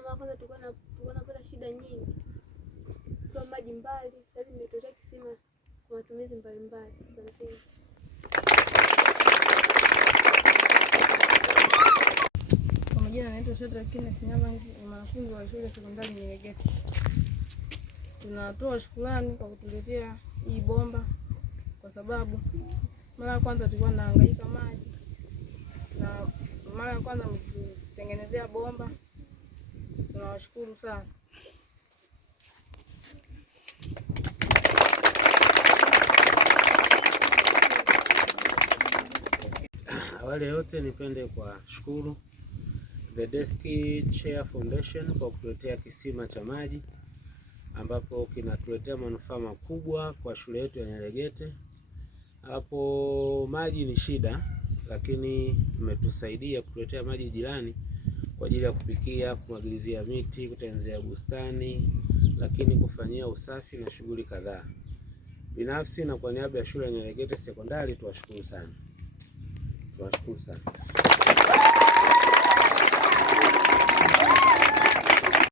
maana kwanza tulikuwa tunapata shida nyingi kwa maji mbali. Sasa nimetolea kisima kwa matumizi mbalimbali. Asante. Kwa majina naitwa Shadrack Kenneth Nyamangi, ni mwanafunzi wa shule ya sekondari Nyeregete. Tunatoa shukrani kwa kutuletea hii bomba, kwa sababu mara ya kwanza tulikuwa tunahangaika maji, na mara ya kwanza mtutengenezea bomba. Tunawashukuru sana. Awali yote nipende kwa shukuru The Desk Chair Foundation kwa kutuletea kisima cha maji ambapo kinatuletea manufaa makubwa kwa shule yetu ya Nyeregete. Hapo maji ni shida, lakini mmetusaidia kutuletea maji jirani kwa ajili ya kupikia, kumwagilizia miti, kutengenezea bustani, lakini kufanyia usafi na shughuli kadhaa. Binafsi na kwa niaba ya shule ya Nyeregete Sekondari tunawashukuru sana. Tunawashukuru sana.